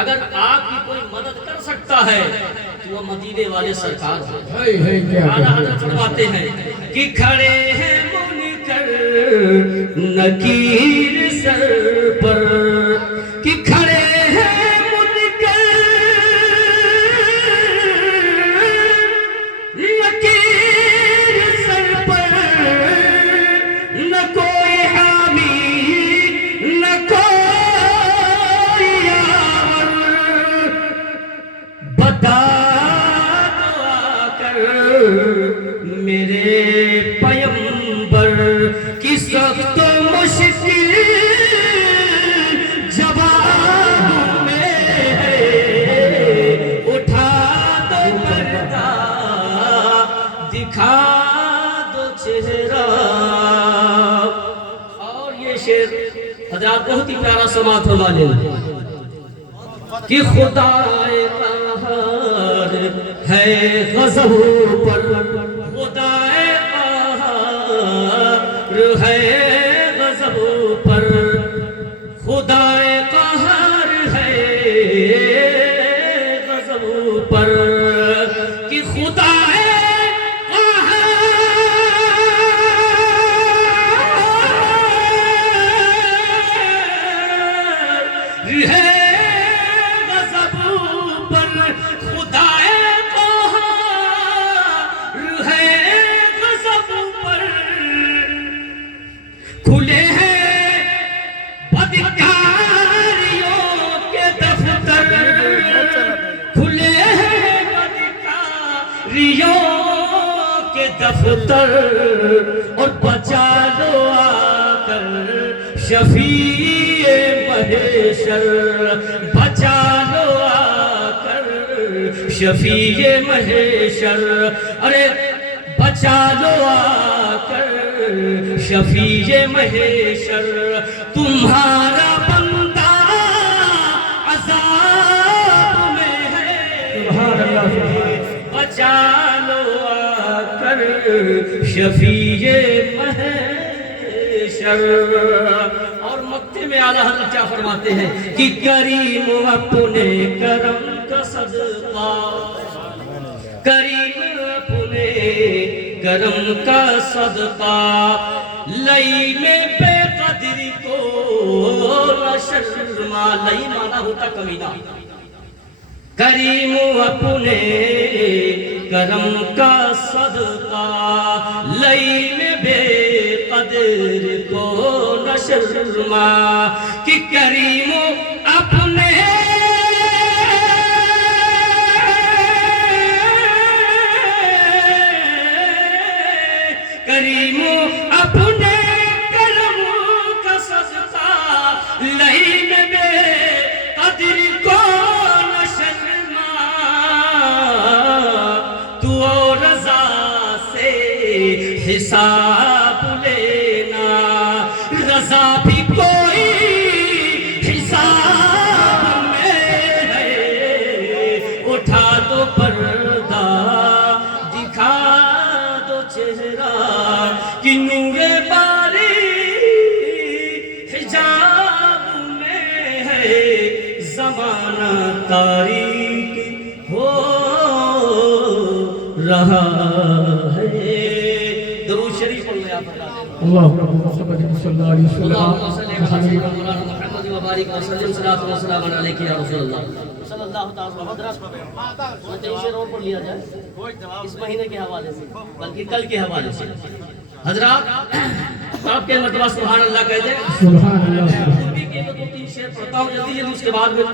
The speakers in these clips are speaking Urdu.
اگر آپ کی کوئی مدد کر سکتا ہے تو وہ مدینے والے سرکار ہیں. اعلیٰ حضرت فرماتے ہیں کہ کھڑے ہیں منکر نکیر سر پر، کہ کھڑے ہیں منکر نکیر سر پر، نہ کوئی حامی نہ کوئی یاور، بتا دو آ کر میرے پیمبر کی سخت و مشکل جواب میں ہے، اٹھا دو پردہ دکھا دو چہرہ. اور یہ شعر حضرات بہت ہی پیارا سماعت فرما لیں کہ خدا قہار ہے غضب پر، خدا قہار ہے غضب پر، خدا قہار ہے غضب پر، کہ خدا ہے غضب پر، خدا قہار ہے غضب پر. کھلے ہیں بدکاریوں کے دفتر، کھلے ہیں بدکاریوں کے دفتر، اور بچا لو آ کر شفیع محشر، بچا لو آ کر شفیع محشر، ارے بچا لو آ کر شفیع محشر. تمہارا بندہ عذاب میں ہے، بچا لو آ کر شفیع محشر. اور مکتے میں اعلیٰ حضرت کیا فرماتے ہیں کہ کریم اپنے کرم کا صدقہ، کریم اپنے کرم کا صدقہ، لئی میں بے قدری کو نہ شرما. لئی مانا ہوتا کمینہ. کریم اپنے کرم کا صدقہ، لئی میں بے قدر کو نہ شرما، کہ کریم اپنے کریم اپنے کرم کا صدقہ، لئی میں بے قدر کو نہ شرما. تو رضا سے حساب لینا، رضا بھی کوئی حساب میں ہے، اٹھا دو پردہ دکھا دو چہرہ، کہ نور باری حجاب میں ہے، زمانہ تاریک ہو رہا ہے. درود شریف پڑھ لیں آپ. اللهم صل على اللهم صل على سيدنا مولانا محمد وبارك وسلم صلاة وسلام عليك يا رسول اللہ صلی اللہ تعالی وسلم. شعر اور پڑھ لیا جائے اس مہینے کے حوالے سے بلکہ کل کے حوالے سے. حضرات آپ کے مرتبہ سبحان اللہ کہتے ہیں. سبحان اللہ. عربی کے دو تین شعر پڑھتا ہوں جلدی جلدی، اس کے بعد میں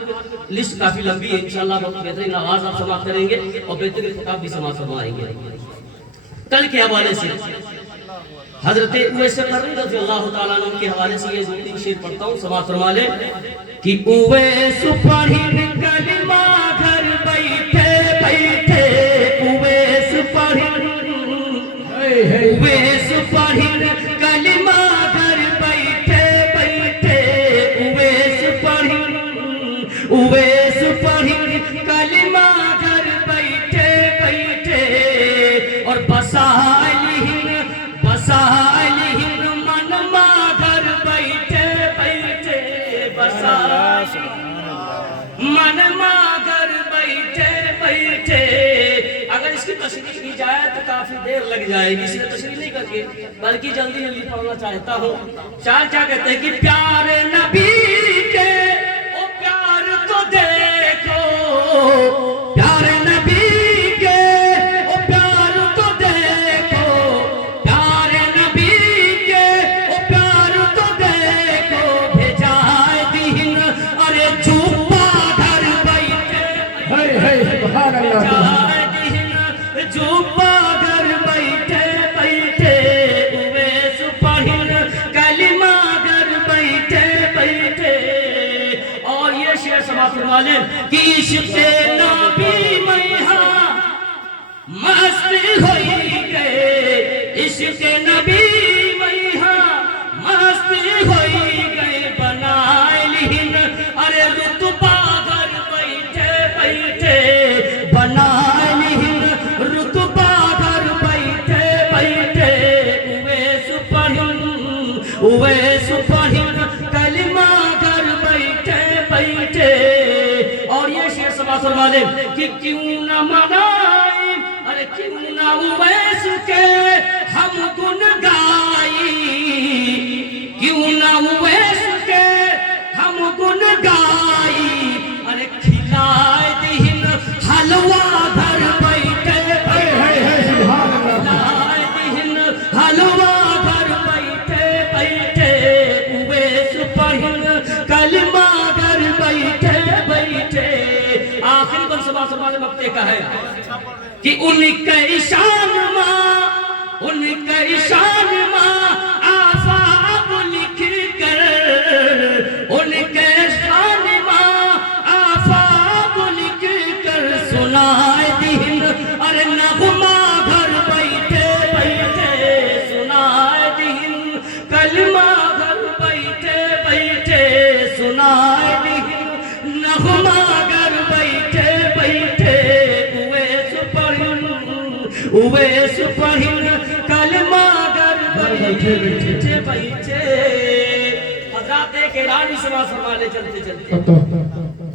لسٹ کافی لمبی ہے انشاءاللہ. بہت بہترین آواز آپ سماعت کریں گے اور بہترین خطاب بھی سماعت فرمائیں گے. کل کے حوالے سے حضرت اویس قرنی رضی اللہ تعالیٰ عنہ کے حوالے سے یہ تین شعر پڑھتا ہوں، سماعت فرما لیں. کہ اویس پڑھن کلمہ گھر بیٹھے بیٹھے، اویس پڑھن اویس پڑھن کلمہ گھر بیٹھے بیٹھے، اویس پڑھن اویس پڑھن کلمہ گھر بیٹھے بیٹھے، اور بسائلہن من ما گھر بیٹھے بیٹھے، من ماگر بیٹھے بیٹھے. اگر اس کی تشریح کی جائے تو کافی دیر لگ جائے گی، اس لیے تشریح نہیں کر کے بلکہ جلدی جلدی پڑھنا چاہتا ہوں. شاعر کیا کہتے ہیں کہ پیارے نبی کے او پیار تو دیکھو، پیارے نبی کے او پیار تو دیکھو، پیارے نبی کے او پیار تو دیکھو. بھیجائے دین ارے چھپا گھر بیٹھے، سبحان اللہ. چھپا گھر بیٹھے بیٹھے اویس پڑھن کلمہ گھر بیٹھے بیٹھے. اور یہ شعر سماعت فرما لیں کہ عشق نبی میں ہاں مست ہوئی گئے، عشق نبی میں ہاں مست ہوئی گئے. بنائے لہن ارے رتبہ گھر بیٹھے بیٹھے، بنائے لہن رتبہ گھر بیٹھے بیٹھے. اویس پڑھن کلمہ گھر بیٹھے بیٹھے. اور یہ شعر سماعت فرما لیں کہ کیوں نہ منائیں، ارے کیوں نہ اویس کے ہم گن گائی، کیوں نہ اویس کے ہم گن گائی. ارے کھلائے دہن حلوہ گھر بیٹھے بیٹھے، کھلائے دہن حلوہ گھر بیٹھے بیٹھے. اویس پڑھن کلمہ گھر بیٹھے بیٹھے. آخری بند سماعت فرما لیں مقطع کا ہے کہ ان کے شان ماں، ان کے شان ماں آفاق لکھ کر، ان کے شان ماں آفاق لکھ کر سنائے دین ارے نغمہ گھر بیٹھے بیٹھے. سنائے دین کلمہ گھر بیٹھے بیٹھے، سنائے دین نغمہ گھر بیٹھے بیٹھے. اویس پڑھن کلمہ گھر بیٹھے بیٹھے. حضرات ایک اعلان بھی سماعت فرما لے چلتے چلتے.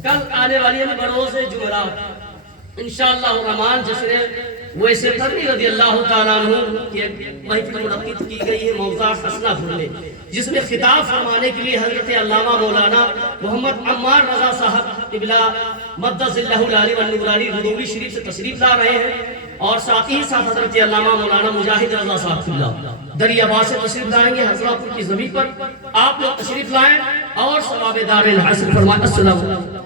کل آنے والی ہے بروز جمعرات انشاءاللہ الرحمن جشن ویسے قرنی رضی اللہ تعالیٰ عنہ کی محفل منعقد کی گئی ہے موضع حسنہ پور میں، جس میں خطاب فرمانے کے لیے حضرت علامہ مولانا محمد عمار رضا صاحب قبلہ مقدس اللہ العلی والنورانی غدوری شریف سے تشریف لا رہے ہیں. اور ساتھ ہی ساتھ حضرت علامہ مولانا مجاہد رضا صاحب قبلہ دریاباد سے تشریف لائیں گے. حضرات کی زمین پر آپ لوگ تشریف لائیں اور ثواب دارین حاصل فرمائیں. السلام علیکم.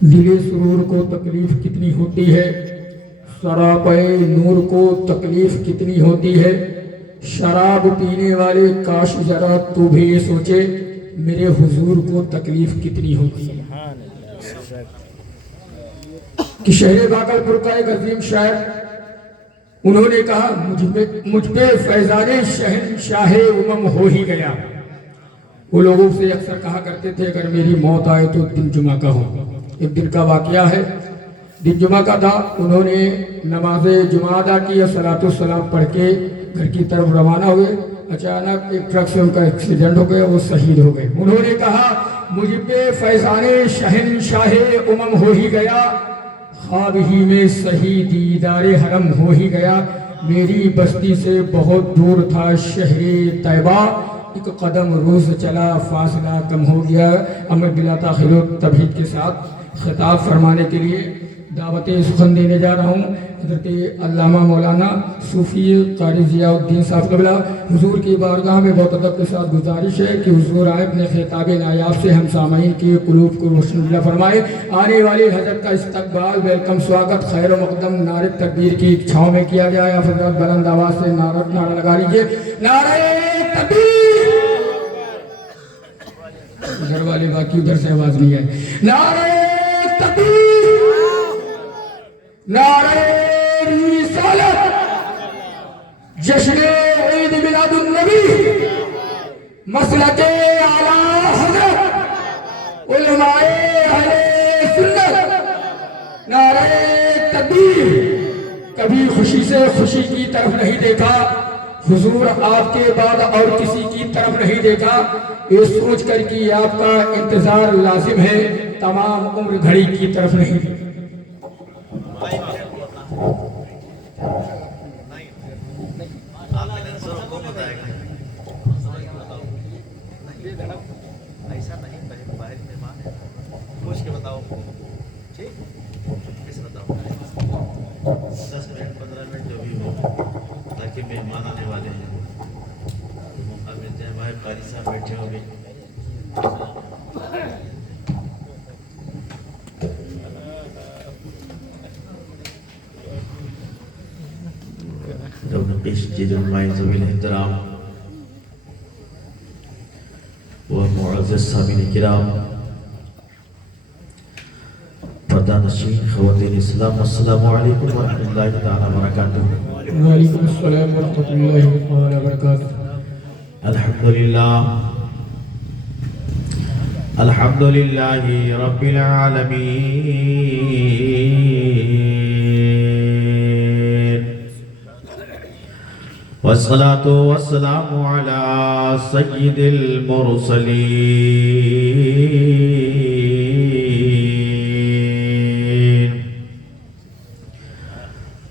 دل سرور کو تکلیف کتنی ہوتی ہے، سراپے نور کو تکلیف کتنی ہوتی ہے. شراب پینے والے کاش ذرا تو بھی یہ سوچے میرے حضور کو تکلیف کتنی ہوتی ہے. کہ شہر باقلپور کا ایک عظیم شاعر انہوں نے کہا مجھ پہ فیضان شہنشاہ امم ہو ہی گیا. وہ لوگوں سے اکثر کہا کرتے تھے اگر میری موت آئے تو دن جمعہ کا ہو. ایک دن کا واقعہ ہے، دن جمعہ کا تھا. انہوں نے نماز جمعہ ادا کی اور صلاۃ السلام پڑھ کے گھر کی طرف روانہ ہوئے. اچانک ایک ٹرک سے ان کا ایکسیڈنٹ ہو گیا، وہ شہید ہو گئے. انہوں نے کہا مجھ پہ فیضان شہنشاہ امم ہو ہی گیا، خواب ہی میں صحیح دیدار حرم ہو ہی گیا. میری بستی سے بہت دور تھا شہر طیبہ، ایک قدم روز چلا فاصلہ کم ہو گیا. میں بلا تاخیر و تبہید کے ساتھ خطاب فرمانے کے لیے دعوت سخن دینے جا رہا ہوں. حضرت علامہ مولانا صوفی قاری ضیاء الدین صاحب قبلہ حضور کی بارگاہ میں بہت ادب کے ساتھ گزارش ہے کہ حضور آئے اپنے خطاب نایاب سے ہم سامعین کی قلوب کو روشن فرمائے. آنے والی حضرت کا استقبال ویلکم سواگت خیر و مقدم نعرہ تکبیر کی چھاؤں میں کیا گیا ہے. حضرت بلند آواز سے نعرہ لگا لیجیے، نعرہ تکبیر. گھر والے باقی ادھر سے آواز نہیں ہے. نعرہ تکبیر، نعرہ رسالت، جشن عید میلاد النبی، مسلک اعلیٰ حضرت علماء اہل سنت نعرہ تکبیر، کبھی خوشی سے خوشی کی طرف نہیں دیکھا، حضور آپ کے بعد اور کسی کی طرف نہیں دیکھا، یہ سوچ کر کہ آپ کا انتظار لازم ہے، تمام عمر گھڑی کی طرف نہیں دیکھا۔ ایسا نہیں، باہر مہمان ہے، پوچھ کے بتاؤ، ٹھیک کیسے بتاؤ، 10 منٹ 15 منٹ جو بھی ہو، تاکہ مہمان آنے والے ہیں موقع مل جائے۔ ہمارے قاری صاحب بیٹھے ہو گئے، نقیش جی علماء ذوی الاحترام و معزز سامعین کرام، پردہ نشین خواتین اسلام، السلام علیکم ورحمۃ اللہ تعالی وبرکاتہ۔ وعلیکم السلام ورحمۃ اللہ وبرکاتہ۔ الحمدللہ الحمدللہ رب العالمین، والصلاة والسلام على سید المرسلین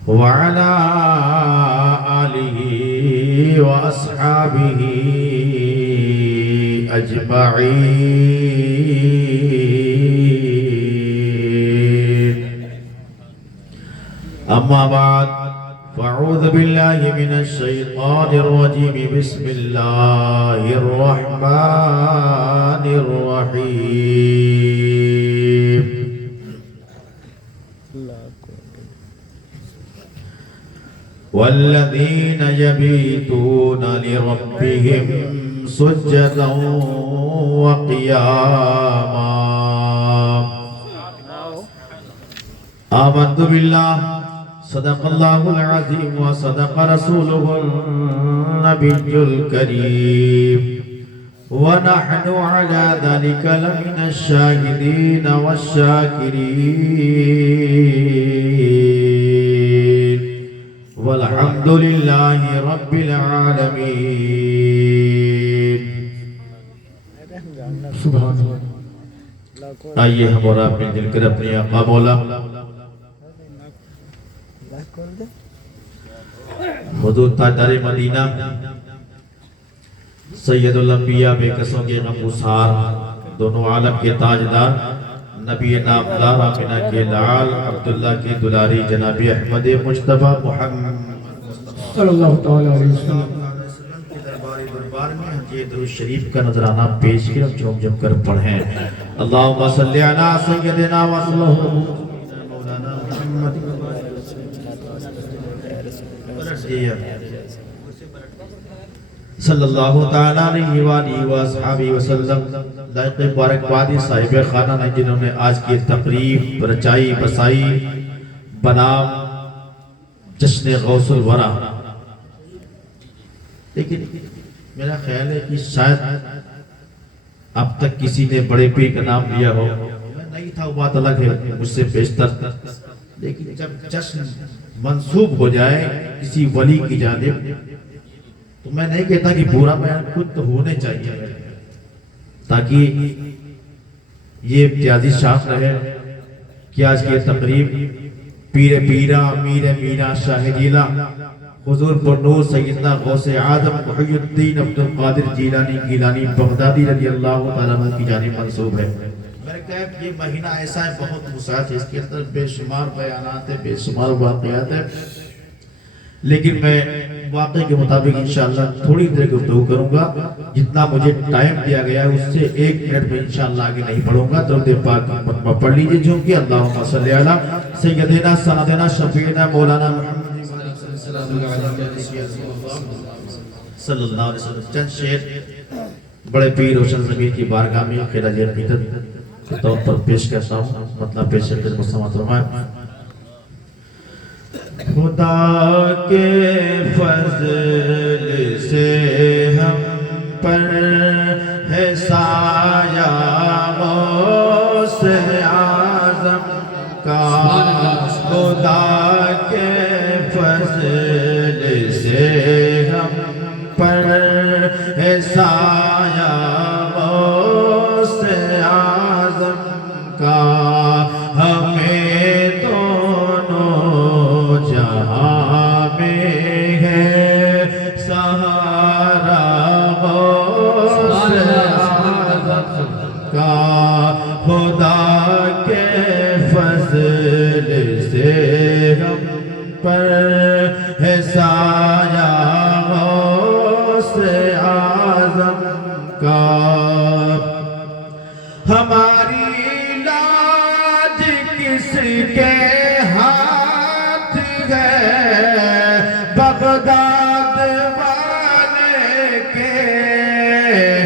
وعلى آلہ واصحابہ اجمعین۔ اما بعد، فاعوذ باللہ من الشیطان الرجیم، بسم اللہ الرحمن الرحیم۔ والذین یبیتون لربهم سجدا وقیاما۔ آمنت باللہ، صدق اللہ العظیم وصدق رسولہ النبی الکریم، ونحن على ذلك لمن الشاهدين والشاكرين، والحمد لله رب العالمين۔ سبحان اللہ۔ آئیے ہم اور آپ مل جل کر اپنی آقا مولا حضور تاجدار مدینہ سید الانبیاء بے کسوں کے غمگسار، دونوں عالم کے تاجدار، نبی نامدار آمنہ کے لعال، عبداللہ کے دلاری، جناب احمد مجتبی محمد صلی اللہ تعالیٰ علیہ وسلم کے دربار میں یہ درود شریف کا نظرانہ پیش کرم جھوم جھوم کر پڑھیں۔ اللہم صلی علی سیدنا و مولانا محمد صلی اللہ تعالیٰ علیہ وآلہ وآصحابہ وسلم۔ لائق مبارکبادی صاحب خانہ نے جنہوں نے آج کی تقریب رچائی بسائی بنام جشن غوث الورا۔ لیکن میرا خیال ہے کہ شاید اب تک کسی نے بڑے پیر کا نام لیا ہو، میں نہیں تھا، وہ بات الگ ہے، مجھ سے بیشتر، لیکن جب جشن منسوب ہو جائے کسی ولی کی جانب تو میں نہیں کہتا کہ برا بیان خود تو ہونے چاہیے، تاکہ یہ امتیازی شان رہے کہ آج کی تقریب پیر پیرا میر میرا شاہ جیلا حضور پرنور سیدنا غوث اعظم محی الدین عبدالقادر جیلانی گیلانی بغدادی رضی اللہ تعالیٰ عنہ کی جانب منسوب ہے۔ میرے کہا یہ مہینہ ایسا ہے بہت وسعت ہے، اس کے اندر بے شمار بیانات ہیں، بے شمار واقعات ہیں، لیکن میں واقعے کے مطابق انشاءاللہ تھوڑی دیر گفتگو کروں گا، جتنا مجھے ٹائم دیا گیا ہے اس سے 1 منٹ میں انشاءاللہ آگے نہیں پڑھوں گا۔ درود پاک مطمئن پڑھ لیجئے جو کہ اللہم صلی علی سیدنا سندنا شفیعنا مولانا محمد صلی اللہ علیہ وسلم۔ چند شعر بڑے پیر روشن ضمیر کی بارگاہ میں خراج عقیدت کے طور پر پیش کرتا ہوں، مطلب پیش کر کو سماعت فرمائیں۔ خدا کے فضل سے ہم پر ہے سایہ غوث اعظم کا، فضل سے ہم پر ہے سایہ غوث اعظم کا، ہمیں دونوں جہاں میں ہے سہارا غوث اعظم کا، خدا کے فضل سے ہم پر ہے سایہ غوث اعظم کا، ہماری لاج کس کے ہاتھ ہے، بغداد والے کے،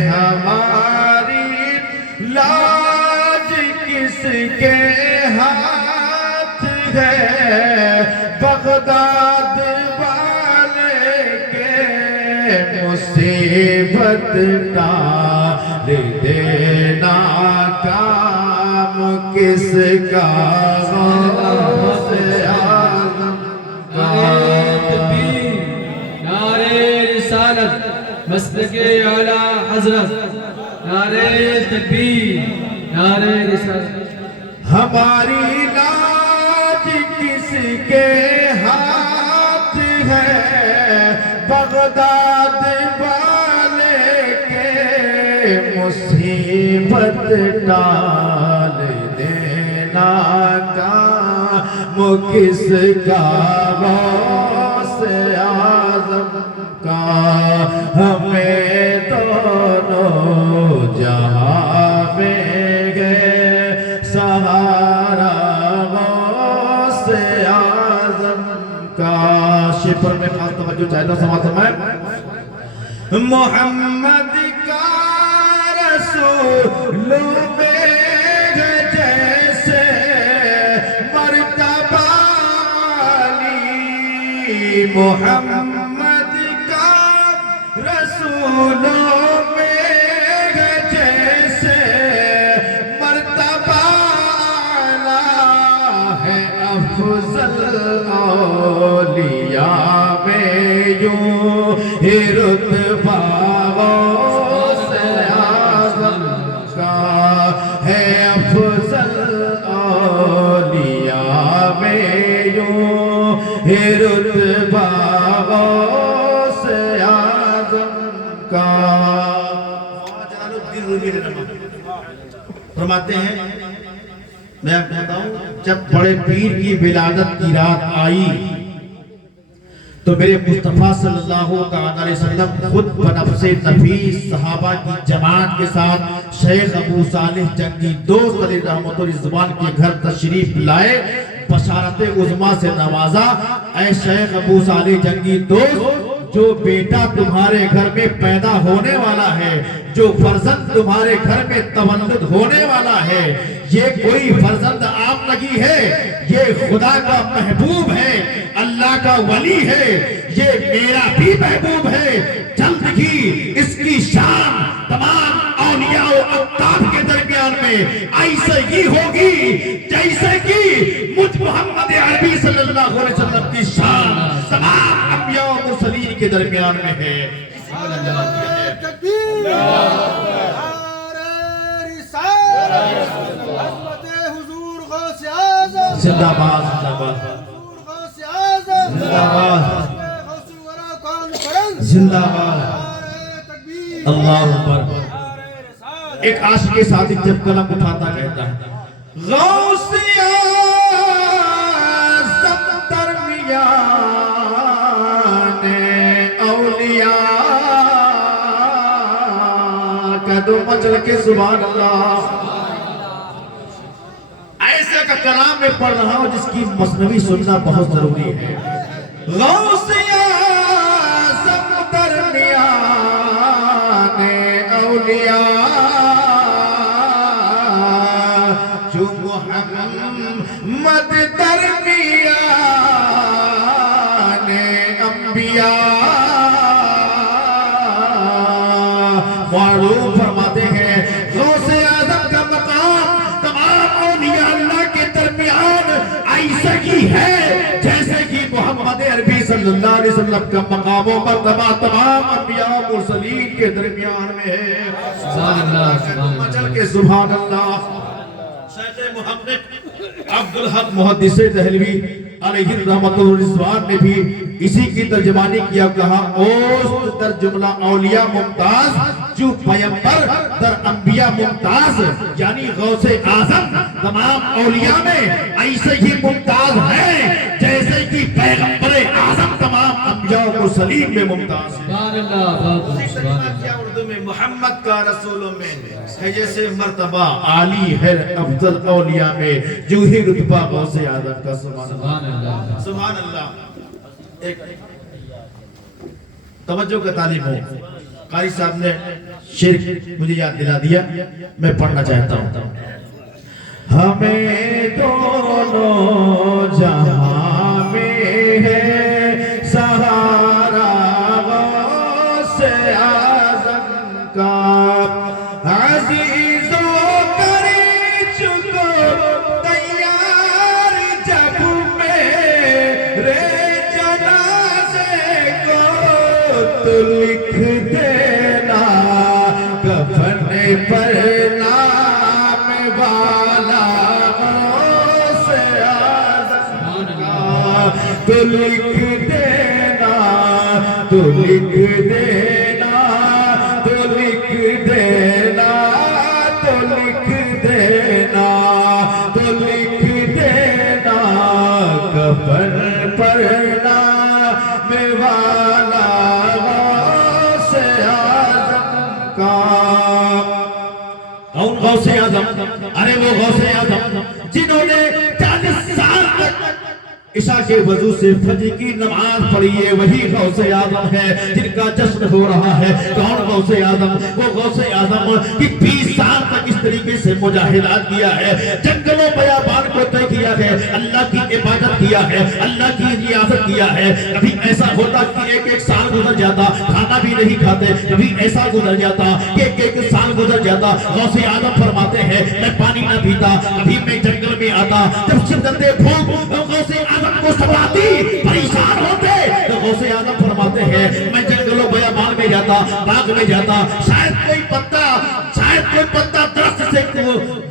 ہماری لاج کس کے ہاتھ ہے، بغداد والے کے، مصیبت ٹال دینا کام کس کا، غوث اعظم کا۔ نعرہ رسالت مسلک اعلیٰ حضرت، نعرہ تکبیر، نعرہ رسالت۔ ہماری لاج کس کے ہاتھ ہے، بغداد والے کے، مصیبت ٹال دینا کام کس کا، غوث اعظم کا، ہمیں دونوں جہاں میں گئے سہارا غوث اعظم کا۔ شفر میں خاص توجہ چاہتا سماعت فرمائیں۔ محمد کا رسول میں جیسے مرتبہ علی، محمد کا رسول میں جیسے مرتبہ اعلیٰ ہے، افضل اولیاء میں یوں ہی رتبہ غوث اعظم کا ہے، افضل اولیاء میں یوں ہی رتبہ غوث اعظم کا۔ جلال الدین رومی فرماتے ہیں، میں آپ کو بتاؤں، جب بڑے پیر کی ولادت کی رات آئی تو میرے مصطفیٰ صلی اللہ علیہ وسلم خود بنفس نفیس صحابہ کی جماعت کے ساتھ شیخ ابو صالح جنگی دوست علیہ رحمت الرضوان کے گھر تشریف لائے، بشارت عظمیٰ سے نوازا۔ اے شیخ ابو صالح جنگی دوست، جو بیٹا تمہارے گھر میں پیدا ہونے والا ہے، جو فرزند تمہارے گھر میں تولد ہونے والا ہے، یہ کوئی فرزند عام نہیں ہے، یہ خدا کا محبوب ہے، اللہ کا ولی ہے، یہ میرا بھی محبوب ہے۔ جلد ہی اس کی شان تمام اولیاء و اقطاب کے درمیان میں ایسے ہی ہوگی جیسے کہ مجھ محمد عربی صلی اللہ علیہ وسلم کی شان تمام انبیاء و مرسلین کے درمیان میں ہے۔ تکبیر، نعرہ رسالت، عظمت حضور غوث اعظم، زندہ باد، زندہ باد، حضور غوث اعظم، زندہ باد، غوث الورا کانفرنس، زندہ باد، نعرہ تکبیر، اللہ اکبر۔ نعرہ رسالت۔ ایک عاشق کے ساتھ جب قلم اٹھاتا کہتا ہے، غوث اعظم درمیان اولیاء، کہہ دو مچل کے سبحان اللہ۔ ایسے کا کلام میں پڑھ رہا ہوں جس کی مثنوی سننا بہت ضروری ہے۔ غوث اعظم درمیان اولیاء، جو محمد درمیان انبیاء، معروف فرماتے ہیں غوث اعظم کا مقام تمام اولیاء اللہ کے درمیان ایسا ہی ہے جیسے کہ محمد محمد عربی صلی اللہ علیہ وسلم کا مقام و مرتبہ تمام انبیاء و مرسلین کے درمیان میں ہے. سبحان اللہ سبحان اللہ مچل کے سبحان اللہ. شیخ محمد عبدالحق محدث دہلوی علیہ الرحمت والرضوان نے بھی اسی کی ترجمانی کیا, کہا اوست در جملہ اولیاء ممتاز جو پیمبر در انبیاء ممتاز, یعنی غوث اعظم تمام اولیاء میں ایسے ہی ممتاز ہیں جیسے کہ پیغمبر اعظم تمام انبیاء و مرسلین میں ممتاز ہیں. سبحان اللہ سبحان اللہ. کیا اردو میں محمد کا رسولوں میں ہے جیسے مرتبہ عالی ہے افضل اولیاء میں جو ہی رتبہ غوث اعظم کا. سبحان اللہ سبحان اللہ. ایک توجہ کا تعلیم ہو, قاری صاحب نے شعر مجھے یاد دلا دیا, میں پڑھنا چاہتا ہوں. ہمیں دونوں جہاں میں ہے سہارا غوث اعظم کا, عزیز و کری چکو تیار جب میرے جنازے کو تو لکھ دینا کفن پر نام والا غوث اعظم کا, تو لکھ دینا تو لکھ دینا تو لکھ دینا تو لکھ دینا تو لکھ دینا کفن پر نام والا غوث اعظم کا. کون غوث اعظم؟ ارے وہ غوث اعظم جنہوں نے 40 سال تک عشاء کے وضو سے فجر کی نماز پڑھی ہے, وہی غوث اعظم ہے جن کا جشن ہو رہا ہے. کون غوث اعظم؟ وہ غوث اعظم کہ 20 سال تک اس طریقے سے مجاہدات کیا ہے, جنگلوں بیابان کو طے کیا ہے, اللہ کی عبادت کیا ہے, اللہ کی ریاضت کیا ہے. کبھی ایسا ہوتا کہ ایک سال گزر جاتا کھانا بھی نہیں کھاتے, کبھی ایسا گزر جاتا کہ ایک سال گزر جاتا. غوث اعظم فرماتے ہیں میں پانی نہ پیتا, کبھی میں جنگل میں آتا, جب شدت بھوک غوث اعظم کو ستاتی پریشان ہوتے تو غوث اعظم فرماتے ہیں میں جنگلوں بیابان میں جاتا, باغ میں جاتا, شاید کوئی پتا درخت سے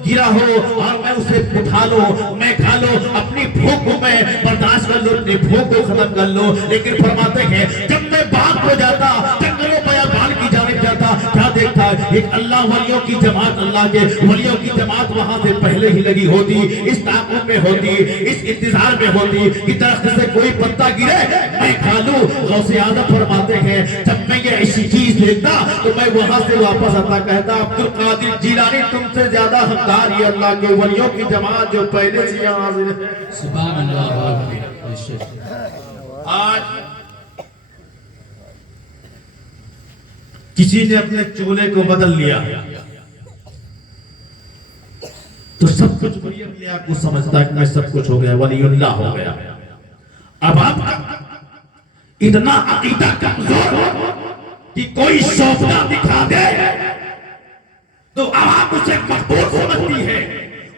گرا ہو اور میں اسے اٹھا لو, میں کھا لو, اپنی بھوک کو میں برداشت کر لو, اپنی بھوک کو ختم کر لو. لیکن فرماتے ہیں جب میں باغ کو جاتا, جنگلوں بیابان کی جانب جاتا, کیا دیکھتا ایک اللہ ولیوں کی جماعت, اللہ کے ولیوں کی جماعت وہاں سے پہلے ہی لگی ہوتی, اس تعاقب میں ہوتی, اس انتظار میں ہوتی کہ درخت سے کوئی پتا گرے میں کھا لوں. غوث اعظم فرماتے ہیں جب میں یہ ایسی چیز دیکھتا تو میں وہاں سے واپس آتا, کہتا عبدالقادر جیلانی تم سے زیادہ حقدار یہ اللہ کے ولیوں کی جماعت جو پہلے سے یہاں حاضر ہے. سبحان اللہ. آج کسی نے اپنے چولہے کو بدل لیا تو سب کچھ وہی اپنے آپ کو سمجھتا ہے کہ میں سب کچھ ہو گیا, ولی اللہ ہو گیا. اب آپ کا اتنا عقیدہ کمزور ہو کہ کوئی شوفنا دکھا دے تو عوام اسے مقبول سمجھتی ہے,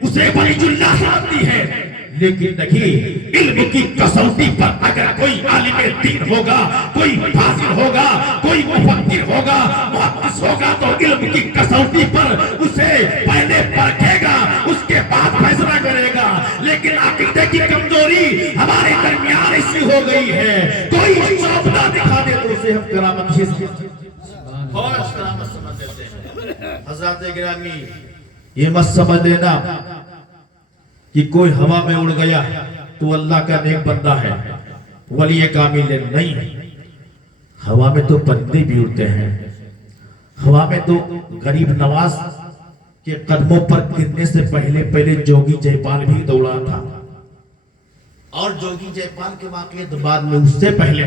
اسے ولی اللہ سمجھتی ہے. لیکن نہیں, علم کی کسوٹی پر اگر کوئی عالم دین ہوگا, کوئی فاضل ہوگا, کوئی مفکر ہوگا, محدث ہوگا تو علم کی کسوٹی پر اسے پہلے پرکھے گا, اس کے بعد فیصلہ کرے گا. لیکن عقیدے کی کمزوری ہمارے درمیان ایسی ہو گئی ہے, کوئی شوفنا دکھا دے تو اسے ہم کرامت سمجھ لیتے ہیں. حضرات گرامی یہ مت سمجھ لینا کہ کوئی ہوا میں اڑ گیا تو اللہ کا نیک بندہ ہے, ولی کامل نہیں. ہوا میں تو پرندے بھی اڑتے ہیں, ہوا میں تو غریب نواز کے قدموں پر گرنے سے پہلے جوگی جے پال بھی دوڑا تھا, اور جوگی جے پال کے واقعے بعد میں اس سے پہلے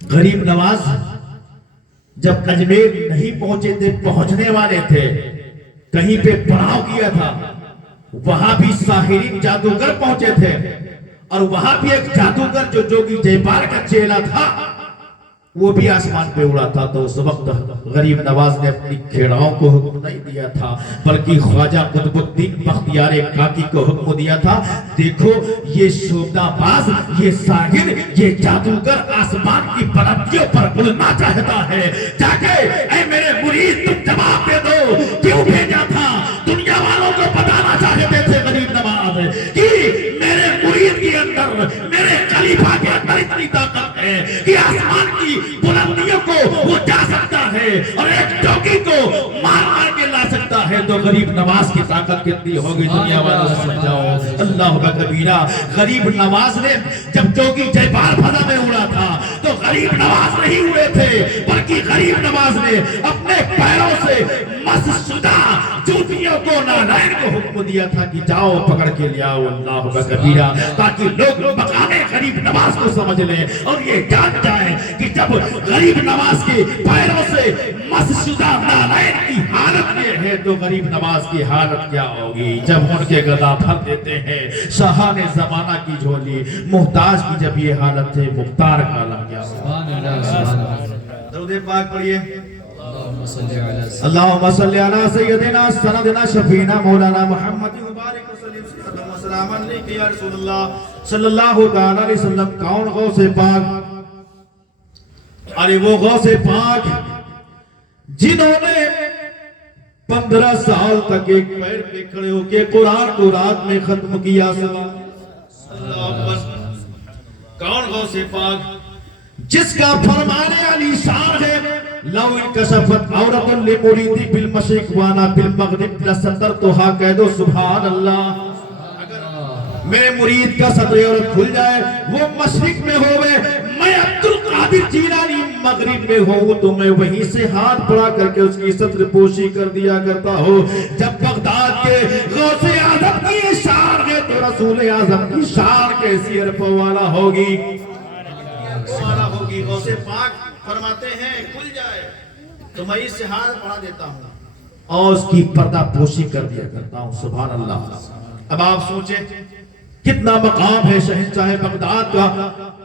غریب نواز جب اجمیر نہیں پہنچے تھے, پہنچنے والے تھے, کہیں پہ پڑاؤ کیا تھا, وہاں بھی ساحرین جادوگر پہنچے تھے, اور وہاں بھی ایک جادوگر جو جوگی جے پال کا چیلا تھا وہ بھی آسمان پہ اڑا تھا تو اس وقت غریب نواز نے اپنی کھیڑاؤں کو حکم نہیں دیا تھا بلکہ خواجہ قطب الدین بختیار کاکی کو حکم دیا تھا، دیکھو یہ شوبدہ باز، یہ ساحر، یہ جادوگر آسمان کی بلندیوں پر اڑنا چاہتا ہے، جا کے اے میرے مرید تم جواب دے دو کیوں بھیجا تھا؟ دنیا والوں کو بتانا چاہتے تھے غریب نواز کہ میرے مرید کے اندر، میرے خلیفہ کے اندر اتنی طاقت ہے کہ آسمان کی بلندیوں کو وہ جا سکتا ہے اور ایک ٹوکی کو مار مار کے لا سکتا ہے۔ تو غریب نواز کی طاقت کتنی ہوگی دنیا والوں سے سمجھاؤ۔ اللہ کا کبیرہ، غریب نواز نے جب چوکی جے بار فضا میں اڑا تھا تو غریب نواز نہیں ہوئے تھے بلکہ غریب نواز نے اپنے پیروں سے مس شدہ جوتیوں کو نالائن کو حکم دیا تھا کہ جاؤ پکڑ کے لے آؤ۔ اللہ کا کبیرہ، تاکہ لوگ مقام غریب نواز کو سمجھ لیں اور یہ جان جائیں کہ جب غریب نواز کے پیروں سے مس شدہ نالائن کی حالت یہ ہے تو غریب نواز کی حالت کیا ہوگی جب ان کے گدا بھر دیتے ہیں شاہان زمانہ کی جھولی۔ محتاج کی جب یہ حالت ہے مختار کا عالم کیا ہوگا؟ سبحان اللہ سبحان اللہ۔ درود پاک پڑھیے۔ اللہم صلی علی سیدنا اللہم صلی علی سیدنا سندنا شفینا مولانا محمد مبارک وسلم وسلام علیک یا رسول اللہ صلی اللہ علیہ وسلم۔ کون غوث پاک؟ ارے وہ غوث پاک جنہوں نے 15 سال تک ایک پیر پہ کھڑے ہو کے قرآن کو رات میں ختم کیا۔ اللہ اکبر۔ کون غوث پاک؟ جس کا فرمان علی شان ہے لو انکشفت عورت لمریدی بالمشرق وانا بالمغرب لسترتها قیدو۔ سبحان اللہ۔ میرے مرید کا صدر عورت کھل جائے، وہ مشرق میں ہوئے، میں عبدالقادر جیلانی مغرب میں ہوں تو میں وہیں سے ہاتھ پڑا کر کے اس کی صدر پوشی کر دیا کرتا ہوں۔ جب بغداد کے غوث اعظم کی شان ہے تو رسول اعظم کی شان کیسی عرف والا ہوگی؟ والا ہوگی۔ غوث پاک فرماتے ہیں کھل جائے تو میں اس سے ہاتھ پڑا دیتا ہوں اور اس کی پردہ پوشی کر دیا کرتا ہوں۔ سبحان اللہ۔ اب آپ سوچیں کتنا مقام ہے شہنشاہ بغداد کا۔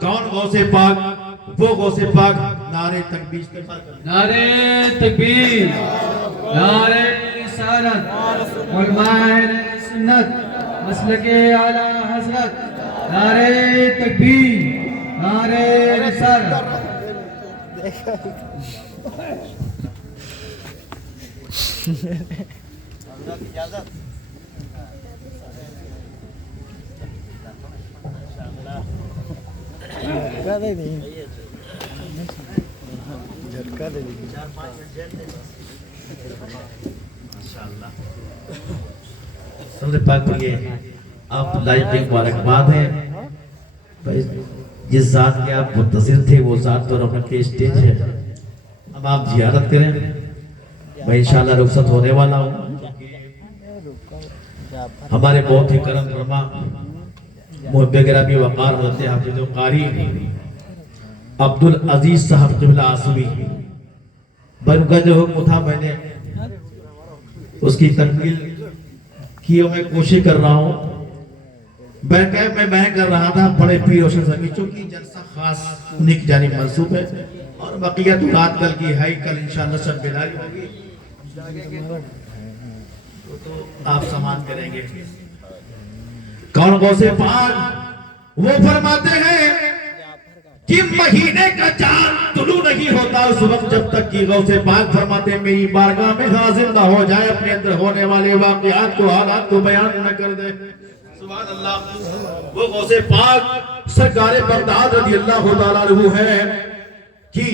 کون غوث پاک؟ وہ غوث پاک نعرہ تکبیر کے فرق۔ نعرہ تکبیر، نعرہ رسالت، علماء سنت، مسلک اعلی حضرت، نعرہ تکبیر، نعرہ رسالت۔ سندر پاک پڑھئے۔ آپ لائق مبارکباد ہیں، جس ذات کے آپ منتظر تھے وہ ذات تو رحمت کے اسٹیج ہے۔ اب آپ زیارت کریں، میں انشاءاللہ رخصت ہونے والا ہوں۔ ہمارے بہت ہی کرم فرما محب گرامی وقار حضرت حافظ و قاری عبدالعزیز صاحب قبلہ آسوی، بن کا جو حکم تھا میں نے اس کی تکمیل کی اور میں کوشش کر رہا ہوں۔ میں کر رہا تھا بڑے پیر روشن زمین، چونکہ جلسہ خاص انہی کی جانب منصوب ہے اور بقیہ تو رات کل کی ہے، کل انشاءاللہ سب بیداری ہوگی تو آپ سامان کریں گے۔ کون غوث پاک؟ وہ فرماتے ہیں کہ مہینے کا چاند طلوع نہیں ہوتا اس وقت جب تک کہ غوث پاک فرماتے ہیں میری بارگاہ میں حاضر نہ ہو جائے، اپنے اندر ہونے والے واقعات کو حالات کو بیان نہ کر دے۔ سبحان اللہ۔ وہ غوث پاک سرکار بغداد رضی اللہ تعالیٰ عنہ ہے کہ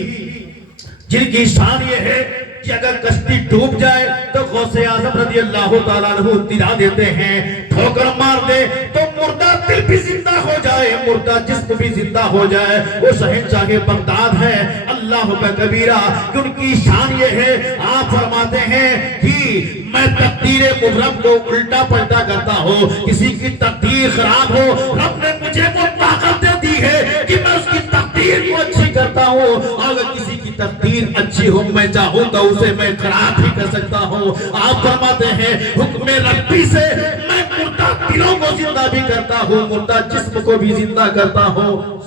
جن کی شان یہ ہے کہ اگر کشتی ڈوب جائے تو غوث اعظم رضی اللہ تعالیٰ عنہ تیرا دیتے ہیں، ٹھوکر مار دے تو مردہ دل بھی زندہ ہو جائے، مردہ جسم بھی زندہ ہو جائے۔ وہ شہنشاہ بغداد ہے، اللہ کا کبیرہ، کہ ان کی شان یہ ہے۔ آپ فرماتے ہیں کہ میں تقدیر مبرم کو الٹا پلٹا کرتا ہوں، کسی کی تقدیر خراب ہو رب نے مجھے وہ طاقت دے دی ہے کہ میں اس کی تقدیر کو اچھی کرتا ہوں، اگر کسی کی تقدیر اچھی ہو میں چاہوں تو اسے میں خراب بھی کر سکتا ہوں۔ آپ فرماتے ہیں حکم ربی سے میں مردہ دلوں کو زندہ بھی کرتا ہوں، مردہ جسم کو بھی زندہ کرتا ہوں۔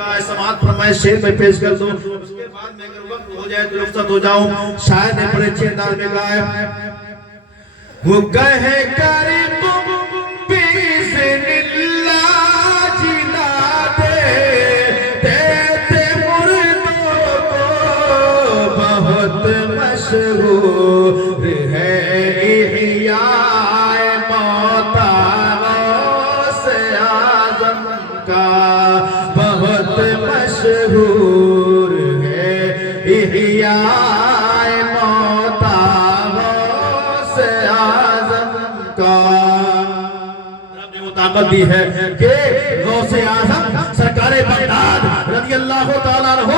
کا سماعت فرمائے شعر میں پیش کر دو، اس کے بعد میں اگر وقت ہو جائے تو رخصت ہو جاؤں. شاعر نے بڑے اچھے انداز میں گایا وہ کہے کرے تم بِإِذْنِ اللَّهِ جلا دیتے مردوں کو بہت مشہور ہے احیاء موتیٰ غوث اعظم کا، بہت مشہور ہے احیاء موتیٰ غوث اعظم کا. رب نے وہ طاقت دی ہے کہ غوث اعظم سرکار بغداد رضی اللہ تعالیٰ عنہ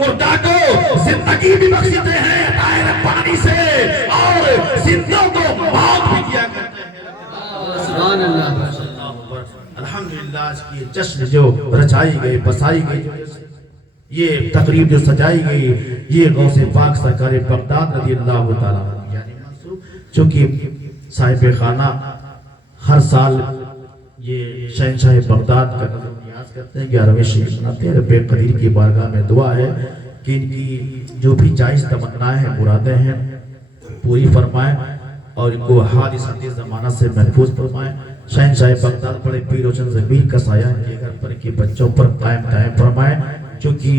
مردہ کو زندگی بھی بخشتے ہیں عطائے ربانی سے، اور زندوں کو موت بھی کیا کرتے ہیں. سبحان اللہ. الحمدللہ آج کی یہ جشن جو رچائی گئی بسائی گئی، یہ تقریب جو سجائی گئی، یہ غوث پاک سرکار بغداد رضی اللہ تعالیٰ عنہ یعنی منصور، چونکہ صاحب خانہ ہر سال یہ شہنشاہ بغداد کا نظر نیاز کرتے ہیں، 11ویں شریف مناتے ہیں. رب قدیر کی بارگاہ میں دعا ہے کہ ان کی جو بھی جائز تمنائیں ہیں مرادیں ہیں پوری فرمائیں، اور ان کو حادث حدیث زمانہ سے محفوظ فرمائیں. شہنشاہ بغداد بڑے پیر روشن ضمیر کا سایہ ان کے گھر پر، کے بچوں پر قائم دائم فرمائیں. چونکہ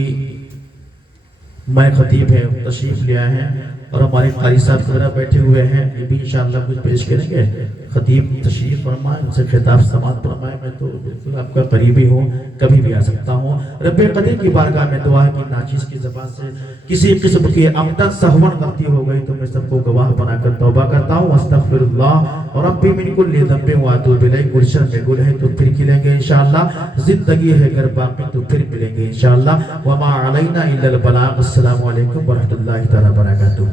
میں خطیب ہے تشریف لے آئے ہیں اور ہمارے قاری صاحب وغیرہ بیٹھے ہوئے ہیں، یہ بھی انشاءاللہ کچھ پیش کریں گے. خطیب تشریف فرمائیں، ان سے خطاب سماعت فرمائیں. میں تو بالکل آپ کا قریبی ہوں، کبھی بھی آ سکتا ہوں. رب قدیر کی بارگاہ میں دعا ہے کہ ناچیز کی زبان سے کسی قسم کی عمدن سہون غلطی ہو گئی تو میں سب کو گواہ بنا کر توبہ کرتا ہوں. استغفر اللہ اور ربی من کل ذنب واتوب الیہ. گلشن میں گل ہے تو پھر کھلیں گے انشاءاللہ، زندگی ہے اگر باقی تو پھر ملیں گے انشاءاللہ. وما علینا الا البلاغ. السلام علیکم ورحمۃ اللہ تعالی وبرکاتہ.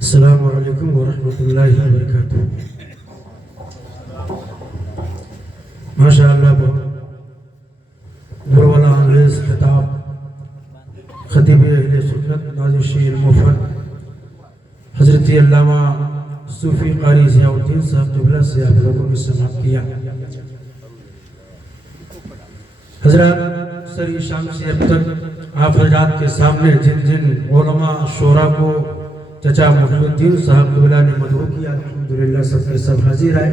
السلام علیکم ورحمۃ اللہ وبرکاتہ. ماشاءاللہ بہت بروالا انگریز خطاب خطیب اہل سنت ناظر شیر مفت حضرت علامہ صوفی قاری ضیاء الدین صاحب قبلہ سے آپ لوگوں نے سماعت کیا. حضرات سری شام سے اب تک آپ حضرات کے سامنے جن جن علماء شورا کو چچا محی الدین صاحب قبلہ نے مدعو کیا، الحمدللہ سب کے سب حاضر آئے.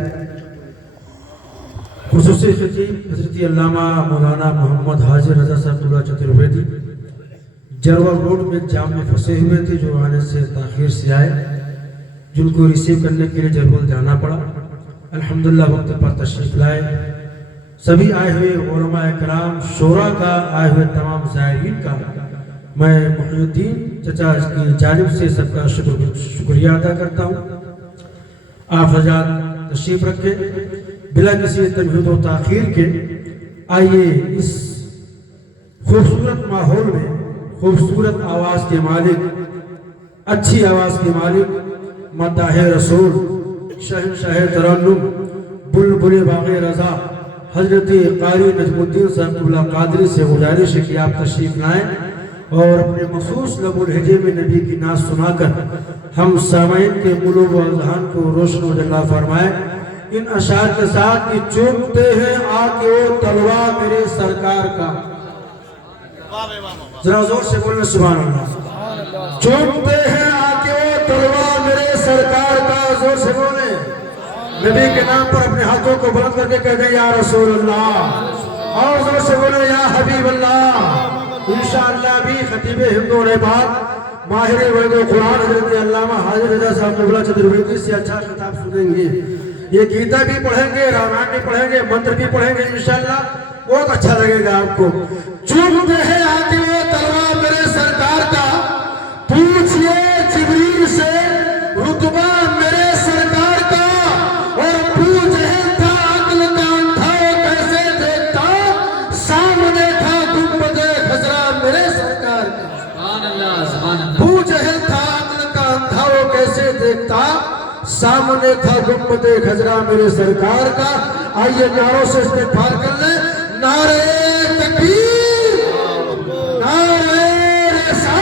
خصوصی خطیب حضرت علامہ مولانا محمد حاضر رضا صاحب قبلہ چترویدی جرول روڈ میں جام میں پھنسے ہوئے تھے، جو آنے سے تاخیر سے آئے، جن کو ریسیو کرنے کے لیے جرول جانا پڑا. الحمدللہ وقت پر تشریف لائے. سبھی آئے ہوئے علماء کرام شورا کا، آئے ہوئے تمام زائرین کا میں محی الدین چچا کی جانب سے سب کا شکریہ ادا کرتا ہوں. آپ حضرات تشریف رکھیں بلا کسی تمہید و تاخیر کے. آئیے اس خوبصورت ماحول میں خوبصورت آواز کے مالک، اچھی آواز کے مالک، مداح رسول، شہنشاہ ترنم، بلبل باغ رضا حضرت قاری نجم الدین صاحب قبلہ قادری سے گزارش ہے کہ آپ تشریف لائیں اور اپنے مخصوص لب الحجے میں نبی کی نعت سنا کر ہم سامعین کے قلوب و اذہان کو روشن و جلا فرمائیں. ان اشعار کے ساتھ کہ چومتے ہیں آ کے وہ تلوار میرے سرکار کا. ذرا زور سے بولنا سبحان اللہ. چومتے ہیں آ کے وہ تلوار میرے سرکار کا. زور سے بولیں. نبی کے نام پر اپنے ہاتھوں کو بلند کر کے کہہ دیں یا رسول اللہ، اور زور سے بولیں یا حبیب اللہ. انشاءاللہ بھی خطیب ہند و عباد ماہر ورد قرآن حضرت علامہ حاضر رضا صاحب قبلہ چترویدی سے اچھا خطاب سنیں گے. یہ گیتا بھی پڑھیں گے، رامائن بھی پڑھیں گے، منتر بھی پڑھیں گے. انشاءاللہ بہت اچھا لگے گا آپ کو. چومتے ہیں آتے وہ تلوار میرے سرکار کا، پوچھئے جبریل سے رتبہ میرے سرکار کا. اور پوچھ تھا عقل کا اندھا کیسے دیکھتا، سامنے تھا گنبد خضرا میرے سرکار کا. سبحان اللہ سبحان اللہ. پوچھ تھا عقل کا اندھا وہ کیسے دیکھتا، سامنے تھا گنبد خضرا میرے سرکار کا. آئیے نعروں سے استغفار کر لیں. نعرہ تکبیر، نعرہ رسالت.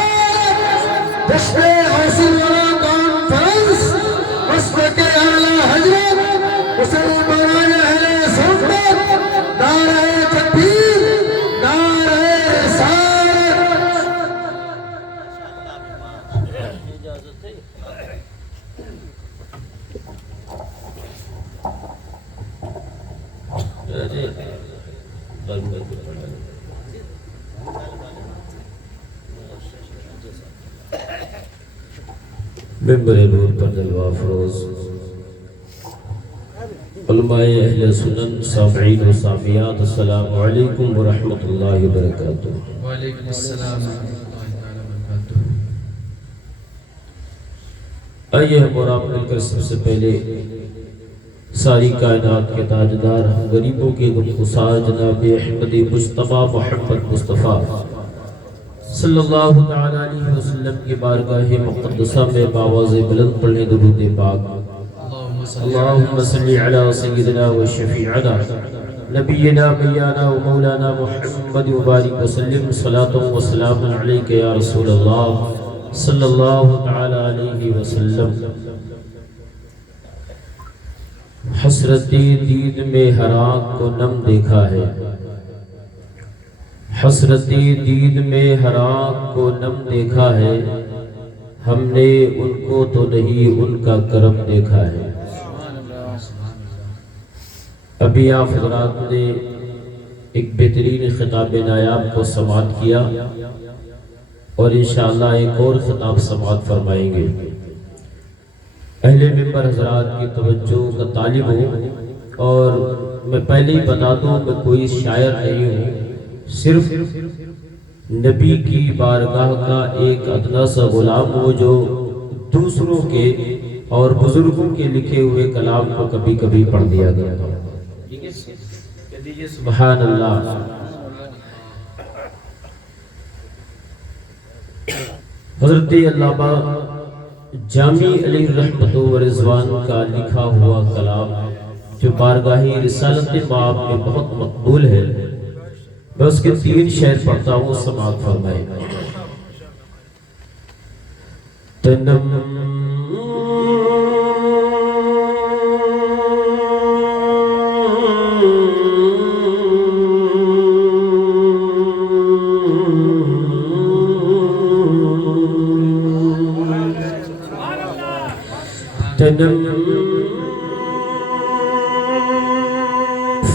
ممبر نور پر جلوہ افروز علماء اہل سنن سامعین و سامعات السلام علیکم ورحمۃ اللہ وبرکاتہ۔ وعلیکم السلام ورحمۃ اللہ تعالی وبرکاتہ۔ آئیے ہم اور آپ مل کر سب سے پہلے ساری کائنات کے تاجدار غریبوں کے غمگسار جناب احمد مجتبیٰ محمد مصطفیٰ صلی اللہ تعالی علیہ وسلم کی بارگاہ مقدسہ میں باواز بلند پڑھنے درود پاک۔ اللہم صلی علی سیدنا و شفیعنا نبینا میانا و مولانا محمد وبارک وسلم صلاۃ و سلام علیک یا رسول اللہ صلی اللہ تعالی علیہ وسلم۔ حسرتی دید میں ہر آنکھ کو نم دیکھا ہے، حسرتی دید میں ہر آنکھ کو نم دیکھا ہے، ہم نے ان کو تو نہیں ان کا کرم دیکھا ہے۔ ابھی آپ حضرات نے ایک بہترین خطاب نایاب کو سماعت کیا اور انشاءاللہ ایک اور خطاب سماعت فرمائیں گے۔ اہل ممبر حضرات کی توجہ کا طالب ہوں اور میں پہلے ہی بتا دوں میں کوئی شاعر نہیں ہوں، صرف نبی کی بارگاہ کا ایک ادنا سا غلام ہوں جو دوسروں کے اور بزرگوں کے لکھے ہوئے کلام کو کبھی کبھی پڑھ دیا گیا تھا۔ سبحان اللہ۔ حضرت علامہ جامی علی رحمت و رضوان کا لکھا ہوا کلام جو بارگاہی رسالت باب میں بہت مقبول ہے، میں اس کے 3 شعر پڑھتا ہوں، سماعت فرمائے۔ تنم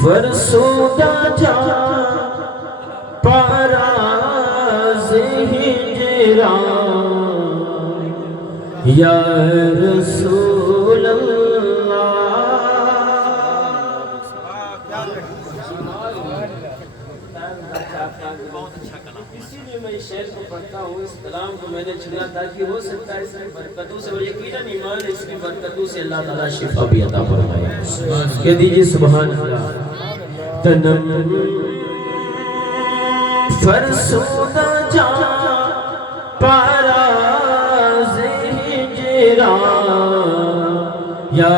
فرسودہ جا پاراز ہجران یا رسول اللہ۔ اسی لیے میں اس شعر کو پڑھتا ہوں، اس کلام کو میں نے چنا تاکہ ہو سکتا ہے اس کی برکتوں سے، اور یقیناً ایمان ہے اس کی برکتوں سے اللہ تعالیٰ شفا بھی عطا فرمائے۔ کہہ دیجئے سبحان اللہ۔ تنم فرسودہ جا پاراز ہجران یا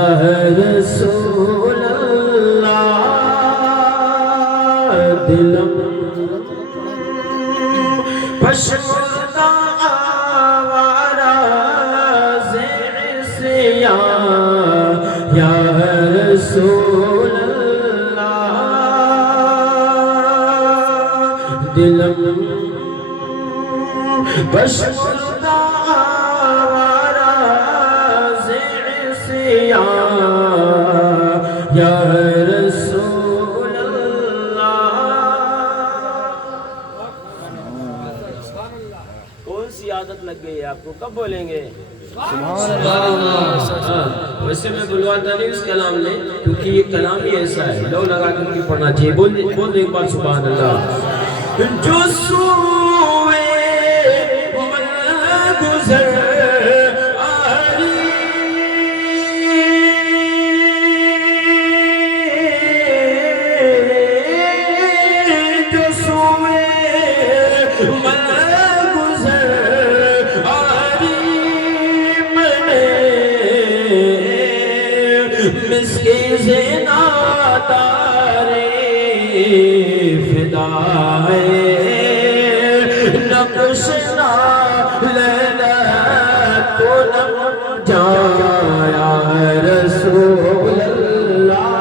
رسول اللہ، دلم پشمردہ آوارہ عصیان یا رسول اللہ، دلم پشمردہ آوارہ عصیان یا رسول اللہ۔ کون سی عادت لگ گئی ہے آپ کو؟ کب بولیں گے ویسے میں بلواتا نہیں اس کلام نے، کیونکہ یہ کلام ہی ایسا ہے، لو لگا کر کے پڑھنا چاہیے۔ بول دے ایک بار سبحان اللہ۔ جو سوئے من گزر نقشنا لینا تو نم جایا رسول اللہ،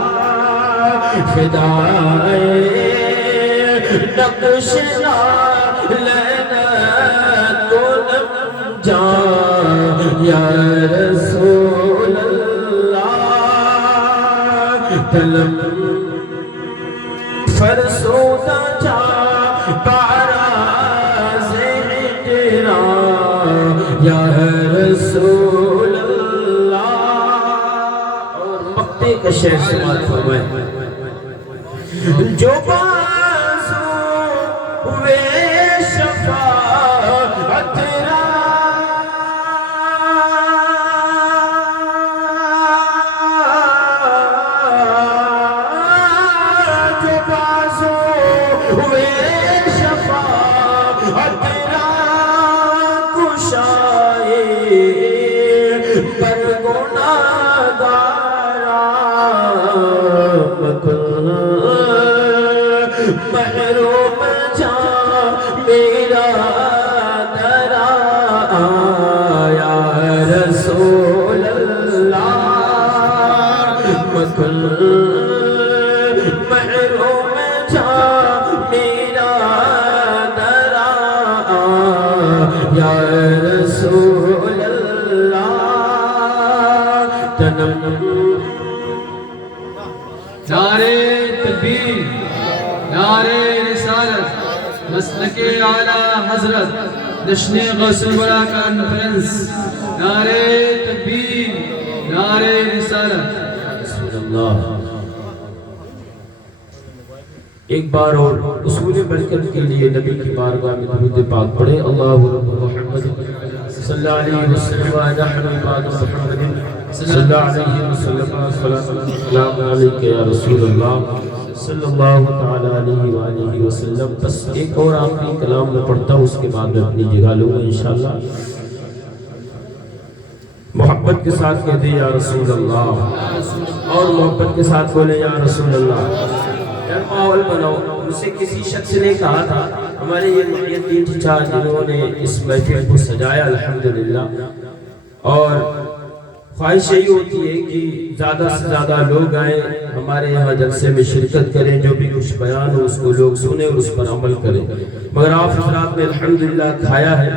فدائے نقشنا لینا تو نم جایا رسول اللہ، تلم فرسودہ جا پاراز ہجران یا رسول کا شعر سماعت فرمائیں. جو بازو ہوئے شفاعت را جو بازو ہوئے شفاعت را کشائے پر گناہگاران مکن محروم جا میرا درا یا رسول اللہ مکن محروم جا میرا درا یا رسول اللہ تنم نعرے تکبیر، نعرے رسالت، مسلک اعلیٰ حضرت، جشن غوث الورا کانفرنس. نعرے تکبیر، نعرے رسالت. رسول اللہ. ایک بار اور اصول برکت کے لیے نبی کی بارگاہ میں درود پاک پڑھیں. اللہ رب محمد صلی اللہ علیہ وسلم و نحن عباد محمد صلی اللہ علیہ وسلم السلام علیکم یا رسول اللہ صلی اللہ تعالی علیہ وآلہ وسلم. بس ایک اور آخری کلام میں پڑھتا ہوں، اس کے بعد میں اپنی جگہ لوں گا انشاءاللہ. محبت کے ساتھ کہتے یا رسول اللہ، اور محبت کے ساتھ بولے یا رسول اللہ. یار ماحول بناؤ. مجھ سے کسی شخص نے کہا تھا، ہمارے یہ محی الدین چچا جنہوں نے اس محفل کو سجایا الحمدللہ، اور خواہش یہی ہوتی ہے کہ زیادہ سے زیادہ لوگ آئیں ہمارے یہاں جلسے میں شرکت کریں، جو بھی کچھ بیان ہو اس کو لوگ سنیں اور اس پر عمل کریں. مگر آپ حضرات نے الحمدللہ کھایا ہے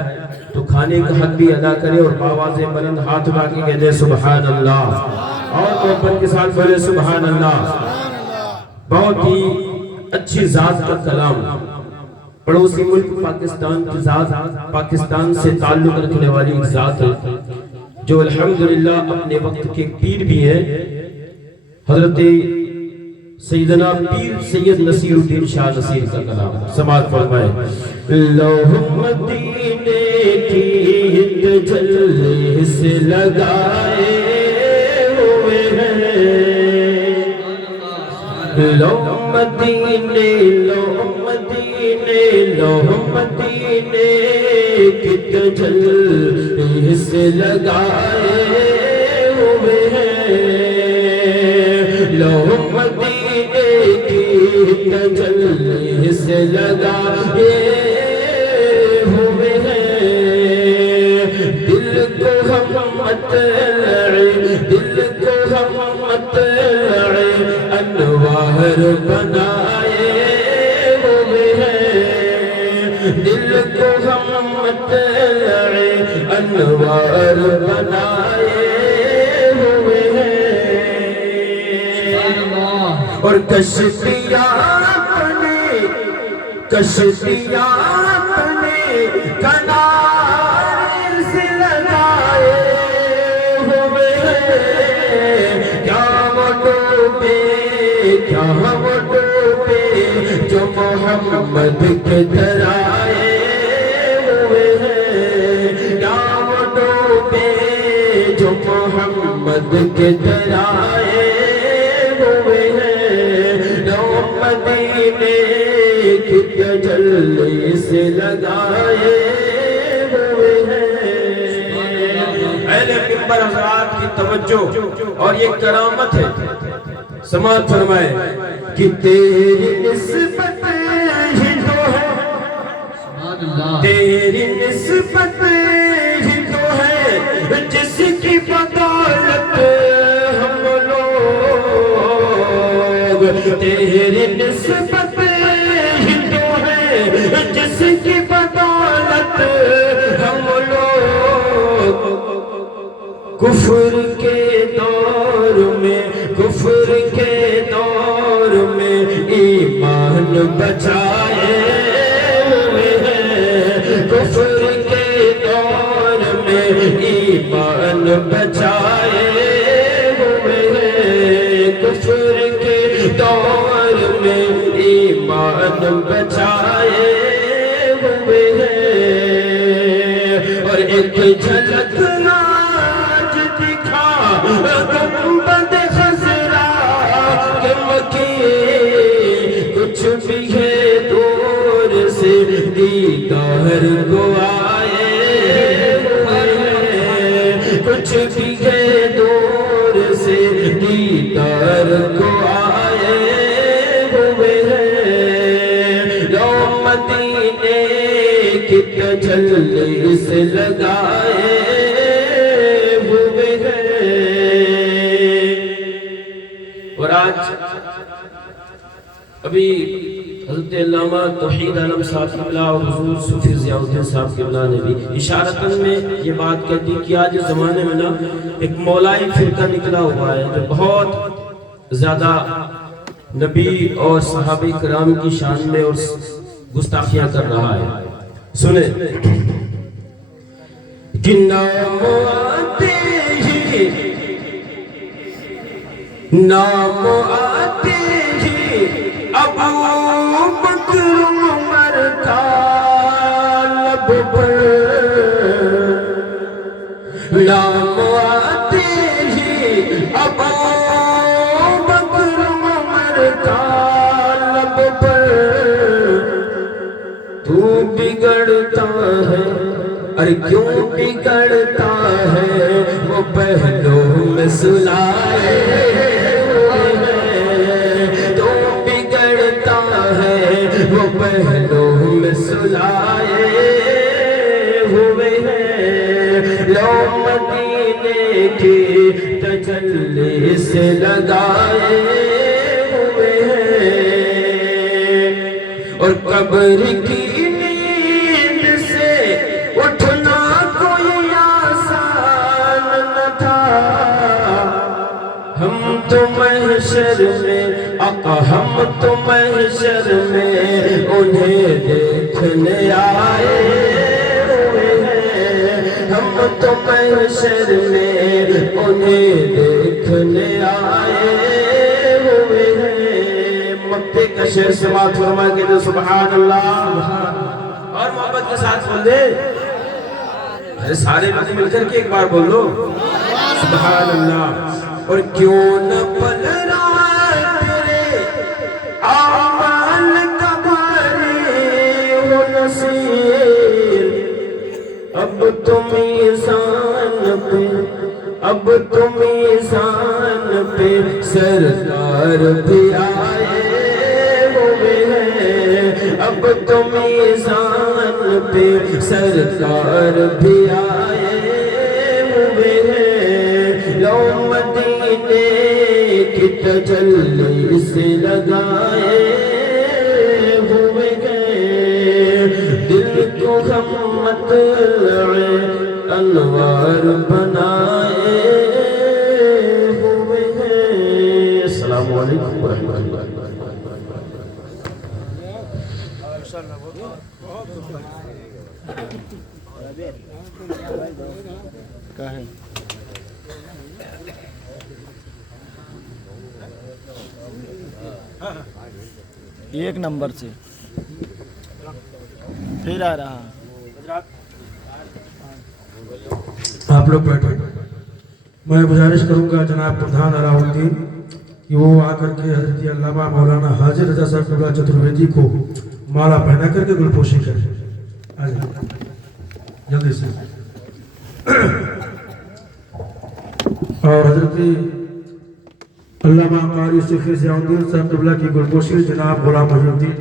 تو کھانے کا حق بھی ادا کریں، اور باواز بلند ہاتھ اٹھا کے کہہ دیں سبحان اللہ، اور محبت کے ساتھ بولے سبحان اللہ. بہت ہی اچھی ذات کا کلام، پڑوسی ملک پاکستان کی ذات، پاکستان سے تعلق رکھنے والی ایک ذات ہے جو الحمدللہ اپنے وقت کے پیر بھی ہیں. حضرت سیدنا پیر سید نصیر الدین شاہ نصیر کا کلام سماعت فرمائے. لوح مدینے کی تجلی سے لگائے ہوئے ہیں، لوح مدینے لوح مدینے لوح مدینے کی تجلی سے لگائے ہوئے ہیں، لوح مدینے کی تجلی سے لگائے ہوئے ہیں. دل کو ہم مطلع، دل کو ہم مطلع انوار بنائے ہوئے ہیں، دل کو ہم مطلع انوار بنائے ہوئے ہیں. اور کشتیاں اپنے کنارے سے لگائے ہوئے ہیں. کیا وہ ڈوبے جو محمد کے درائے ہوئے ہیں، کیا وہ ڈوبے جو محمد کے درائے ہوئے ہیں. لو مدینے کی تجلی سے لگائے ہوئے ہیں. اہل منبر حضرات کی توجہ، اور یہ کرامت ہے. سماعت فرمائے کہ تیری نسبت ہی تو ہے، تیری نسبت ہی تو ہے جس کی بدولت ہم لوگ، تیری نسبت ہی تو ہے جس کی بدولت ہم لوگ. کفر کے دور میں، کفر کے دور میں ایمان بچائے ہوئے ہیں، کفر کے دور میں ایمان بچائے ہوئے ہیں. جان بچائے ہوئے ہیں اور ایک جھلک آج دکھا گنبد خضرا کہ مکی کچھ بھی ہے دور سے دیدار کو آئے ہوئے ہیں کچھ بھی ہے دور سے دیدار کو آئے ہوئے ہیں لو مدینے کی تجلی سے لگائے ہوئے ہیں اور آج ابھی حضرت علامہ توحید عالم صاحب قبلہ اور حضور صوفی ضیاء الدین صاحب قبلہ نے بھی اشارتاً میں یہ بات کہتی کہ آج اس زمانے میں نا ایک مولائی فرقہ نکلا ہوا ہے جو بہت زیادہ نبی اور صحابہ کرام کی شان میں اور گستاخیاں کر رہا ہے. سنیں کہ نام آتے ہی نام آتے ہی ابو بکر عمر کا لب پر نام آتے ہی ابو بکر عمر کا لب پر تو بگڑتا ہے ارے کیوں بگڑتا ہے وہ پہلو میں سلائے وہ پہلو میں سلائے ہوئے ہیں لو مدینے کی تجلی سے لگائے ہوئے ہیں اور قبر کی نیند سے اٹھنا کوئی آسان نہ تھا ہم تو محشر میں آقا ہم تو محشر میں انہیں دیکھنے آئے ہوئے ہیں ہم تو محشر میں انہیں دیکھنے آئے ہوئے ہیں. مکے کا شعر سماعت فرما کے دے سبحان اللہ اور محبت کے ساتھ بول دے ارے سارے لوگ مل کر کے ایک بار بولو سبحان اللہ. اور کیوں نہ پل رہا تیرے آمال کا بھاری وہ نصیر اب تو میزان پہ اب تو میزان پہ سرکار بھی آئے ہوئے ہیں اب تو میزان پہ سرکار بھی آئے ہوئے ہیں لو مدینے کی تجلی سے لگائے ہوئے ہیں دل کو ہم مطلع انوار بنائے ہوئے ہیں. السلام علیکم ورحمۃ اللہ. ایک نمبر سے پھر آ رہا آپ لوگ بیٹھے میں گزارش کروں گا جناب پردھان علاء الدین کہ وہ آ کر کے حضرت علامہ مولانا حاضر رضا صاحب قبلہ چترویدی کو مالا پہنا کر کے گلپوشی کریں جلدی سے. اور حضرت علامہ قاری صوفی ضیاء الدین صاحب قبلہ کی گلپوشی جناب غلام محی الدین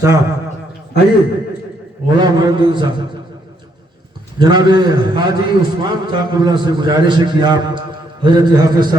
صاحب آئیے. غلام محی الدین صاحب جناب حاجی عثمان صاحب قبلہ سے گزارش ہے کہ آپ حضرت حافظ صاحب